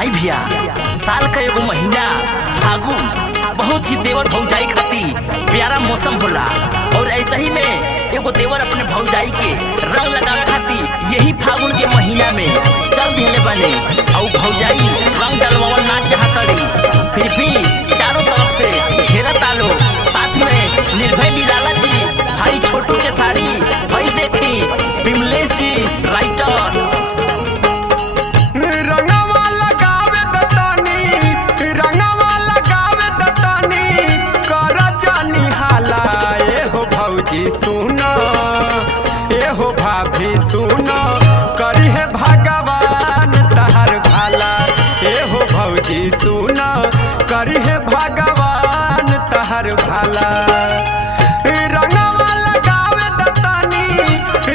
आई भैया साल का एगो महीना फागुन बहुत ही देवर भौजाई खातिर प्यारा मौसम होला और ऐसा ही में एगो देवर अपने भौजाई के रंग लगावे खातिर यही फागुन के महीना में चल दिले बने और भौजाई रंग डलवावल ना चाहतड़ी फिर भी चारों तरफ से घेरता लो साथ में निर्भय निराला जी भाई छोटू के साड़ी भाई देखी विमलेश जी राइटर सुनो ए हो भाभी सुनो करी है भगवान तहर भाला ए हो भौजी सुनो करी है भगवान तहर भाला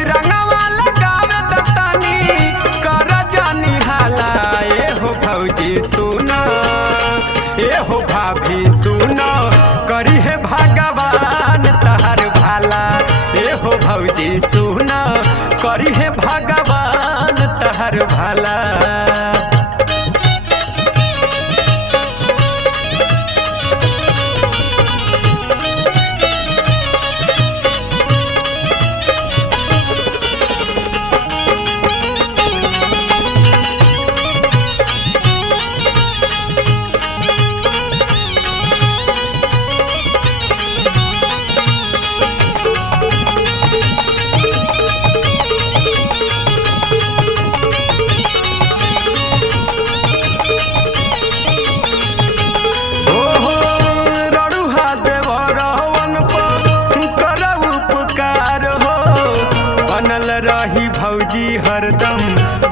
रंगवा लगावे दतानी कर जानी हाला ए हो भौजी सुनो ए हो भाभी सुनो करी है भगवान तहर भाला ए हो भौजी सुना करी है भगवान तहर भाला। रही भौजी हरदम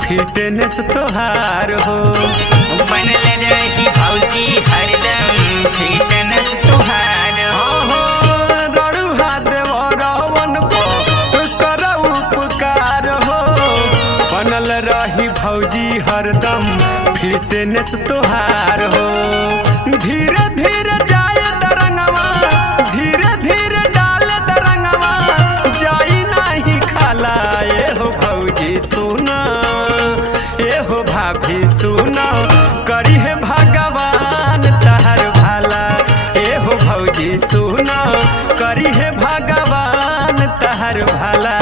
फिटनेस तोहार हो बनल रही भौजी हरदम फिटनेस तोहार हो रड़ुहा देवरवन कर उपकार हो बनल रही भौजी हरदम फिटनेस तोहार हो धीरे धीरे जाए दरंगवा धीरे धीरे डाल दरंगवा जाई नहीं खाला ए हो भौजी सुना ए हो भाभी सुना करी है भगवान तहर भाला ए हो भौजी सुना करी है भगवान तहर भाला।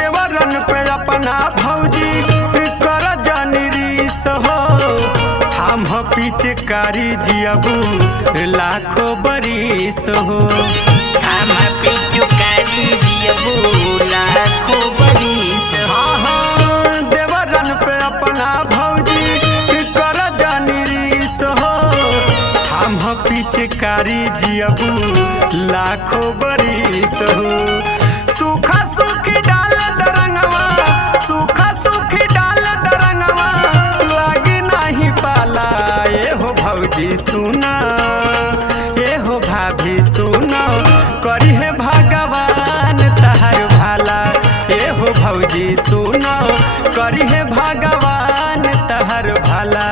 अपना भौजी कर जानी रीस हो हम पिचकारी जियबू लाखों बरिस हो हम पिचकारी जियबू लाखों बरिस हो देवरन पे अपना भौजी कर जानी रीस हो हम पिचकारी जियबू लाखों बरिस हो सूखा सूखी डाल दरंगवा सूखा सूखी डाल दरंगवा लागी नहीं पाला ए हो भौजी सुना ए हो भाभी सुना करी है भगवान तहर भाला ए हो भौजी सुना करी है भगवान तहर भाला।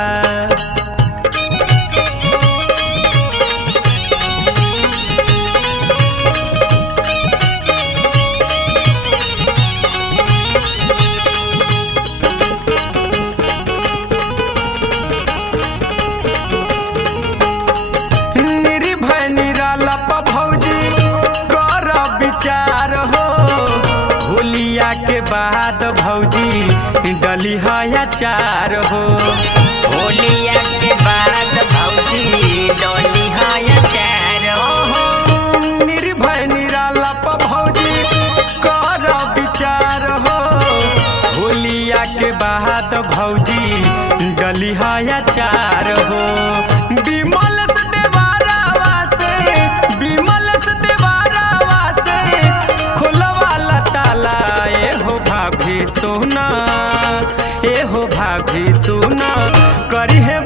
होलिया के बाद भौजी डली है चार हो होलिया के बाद भौजी डली है चार हो निर्भय निराला पर भौजी कर विचार हो होलिया के बाद भौजी डली है चार हो विमल से देवारावा से विमल से देवारावा से खुलवा ताला ए हो भा भाभी सोना, ए हो भाभी सोना, करी है